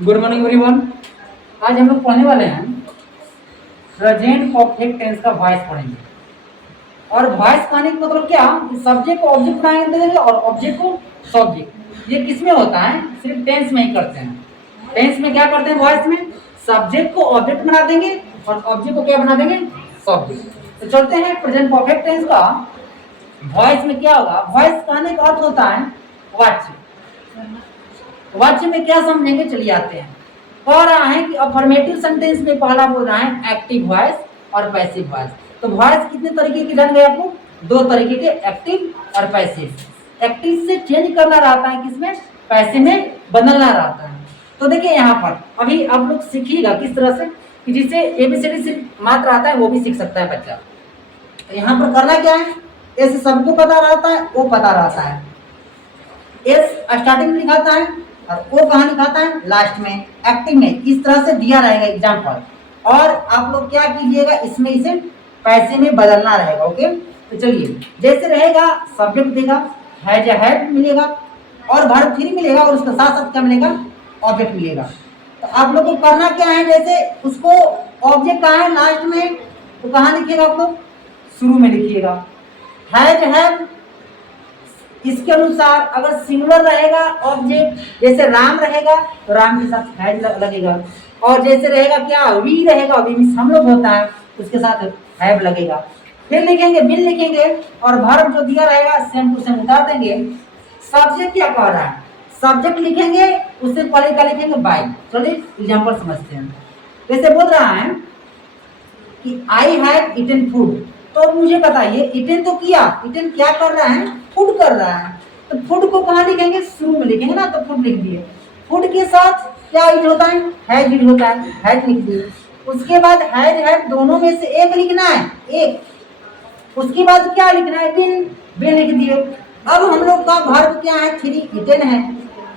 Good morning everyone. आज हम लोग पढ़ने वाले हैं प्रेजेंट परफेक्ट टेंस का वॉइस पढ़ेंगे। और वॉइस पढ़ने का मतलब क्या, सब्जेक्ट को ऑब्जेक्ट बना देंगे और ऑब्जेक्ट को सब्जेक्ट। ये किस में होता है, सिर्फ टेंस में ही करते हैं। टेंस में क्या करते हैं, वॉइस में सब्जेक्ट को ऑब्जेक्ट बना देंगे और ऑब्जेक्ट को क्या बना देंगे, सब्जेक्ट। तो चलते हैं प्रेजेंट परफेक्ट टेंस का वॉइस में क्या होगा। वॉइस कहने का अर्थ होता है वाच्य। वाच्य में क्या समझेंगे, चलिए आते हैं। कह रहा है कि अफर्मेटिव सेंटेंस में पहला बोल रहा है एक्टिव वॉइस और पैसिव वॉइस। तो वॉइस कितने तरीके की ढंग है, आपको दो तरीके के, एक्टिव और पैसिव। एक्टिव से चेंज करना रहता है, किसमें, पैसिव में बदलना रहता है। तो देखिए यहाँ पर अभी आप लोग सीखिएगा किस तरह से कि जिसे एबीसीडी से मात्र आता है वो भी सीख सकता है बच्चा। तो यहाँ पर करना क्या है, ऐसे सबको पता रहता है, वो पता रहता है। एस स्टार्टिंग में लिखाता है और वो कहाँ लिखाता है, लास्ट में, एक्टिव में। इस तरह से दिया रहेगा एग्जाम्पल। और आप लोग क्या कीजिएगा, इसमें इसे पैसे में बदलना रहेगा। ओके, तो चलिए जैसे रहेगा, सब्जेक्ट देगा, हैज या हैड मिलेगा और वर्ब थ्री मिलेगा और उसके साथ साथ क्या मिलेगा, ऑब्जेक्ट मिलेगा। तो आप लोग को करना क्या है, जैसे उसको ऑब्जेक्ट कहाँ है, लास्ट में, तो कहाँ लिखिएगा आप लोग, शुरू में लिखिएगा। हैज हैव, इसके अनुसार अगर सिंगुलर रहेगा ऑब्जेक्ट, जैसे राम रहेगा तो राम के साथ हैज लगेगा। और जैसे रहेगा क्या, वी रहेगा, वी मींस हम लोग होता है, उसके साथ हैव लगेगा। फिर लिखेंगे बिल लिखेंगे और वर्ब जो दिया रहेगा सेम टू सेम उतार देंगे। सब्जेक्ट क्या कह रहा है, सब्जेक्ट लिखेंगे, उससे पहले क्या लिखेंगे, बाय। चलिए एग्जाम्पल समझते हैं। जैसे बोल रहा है कि आई हैव ईटन फूड, तो मुझे बताइए, ईटन तो किया, ईटन क्या कर रहा है, फूड कर रहा है। तो फूड को कहाँ लिखेंगे, शुरू में लिखेंगे ना, तो फूड लिख दिए। फूड के साथ क्या यूज होता है, हैज यूज होता है, हैज लिख दिए। उसके बाद हैज हैव दोनों में से एक लिखना है, एक। उसके बाद क्या लिखना है, बिन, बिन लिख दिए। अब हम लोग का वर्ब क्या है, थ्री, ईटन है।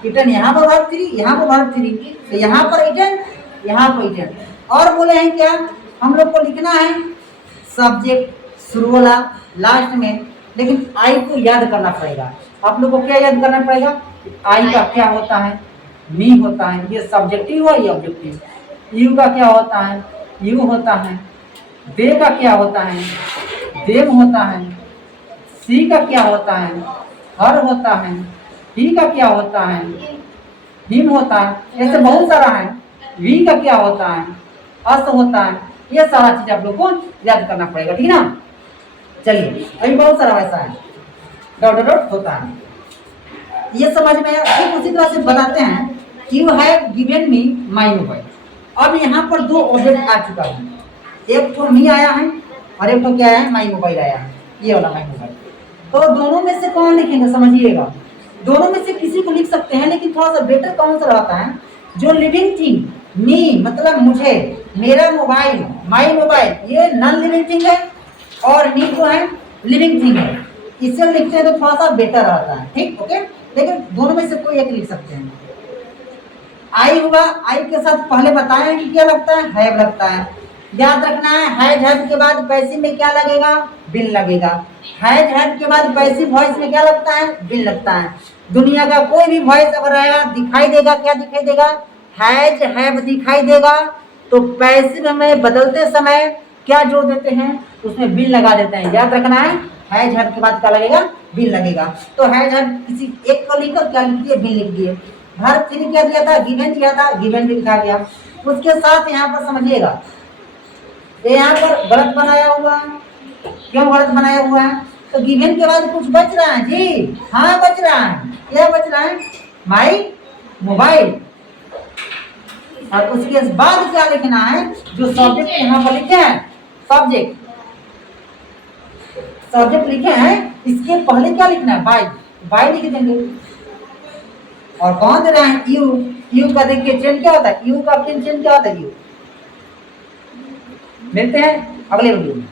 ईटन यहाँ पर वर्ब थ्री, यहाँ पर वर्ब थ्री, तो यहाँ पर ईटन, यहाँ पर ईटन। और बोले हैं क्या, हम लोग को लिखना है सब्जेक्ट शुरू वाला लास्ट में, लेकिन आई को याद करना पड़ेगा। आप लोग को क्या याद करना पड़ेगा, आई का क्या होता है, मी होता है, ये सब्जेक्टिव है, ये ऑब्जेक्टिव। यू का क्या होता है, यू होता है। दे का क्या होता है, देम होता है। सी का क्या होता है, हर होता है। ही का क्या होता है, हिम होता है। ऐसे बहुत सारा है। वी का क्या होता है, अस होता है। ये सारा चीज आप लोग को याद करना पड़ेगा, ठीक ना। चलिए अभी बहुत सारा वैसा है, डॉट डॉट होता है, ये समझ में आया। ठीक उसी तरह से बताते हैं, you have given me my mobile. अब यहाँ पर दो ऑब्जेक्ट आ चुका है, एक तो मी आया है और एक तो क्या है, माई मोबाइल आया है, ये वाला माई मोबाइल। तो दोनों में से कौन लिखेंगे, समझिएगा। दोनों में से किसी को लिख सकते हैं, लेकिन थोड़ा सा बेटर कौन सा रहता है, जो लिविंग थिंग, मी मतलब मुझे, मेरा मोबाइल, माई मोबाइल, ये नॉन लिविंग थिंग है और मी जो है लिविंग थिंग है। इससे लिखते हैं तो थोड़ा सा बेटर रहता है, ठीक, ओके। लेकिन दोनों में से कोई एक लिख सकते हैं। आई हुआ, आई के साथ पहले बताएं कि क्या लगता है, हैव लगता है। याद रखना है, हैज हैव के बाद पैसिव में क्या लगेगा, बिल लगेगा। हैज हैव के बाद पैसिव वॉइस में क्या लगता है, बिल लगता है। दुनिया का कोई भी वॉइस अगर आया दिखाई देगा, क्या दिखाई देगा, हैज हैव दिखाई देगा। तो पैसिव में बदलते समय क्या जोड़ देते हैं, उसमें बिल लगा देते हैं। याद रखना है, हैज हैव के बाद क्या लगेगा, बिल लगेगा। तो हैज हैव किसी एक को लिखकर क्या लिख दिए, बिल लिख दिए। वर्ब थ्री क्या दिया था, गिवन दिया था, गिवन भी लिखा गया। उसके साथ यहाँ पर समझिएगा, ये यहाँ पर गलत बनाया हुआ है। क्यों गलत बनाया हुआ है, तो गिवन के बाद कुछ बच रहा है जी, हाँ बच रहा है। क्या बच रहा है, माई मोबाइल। और उसके बाद क्या लिखना है, जो सब्जेक्ट यहाँ पर लिखे हैं, सब्जेक्ट, सब्जेक्ट लिखे हैं, इसके पहले क्या लिखना है, बाय, बाय लिख देंगे। और कौन दे रहा है, यू, यू का देखिए चिन्ह क्या होता है, यू का चिन्ह क्या होता है, यू। मिलते हैं अगले वीडियो में।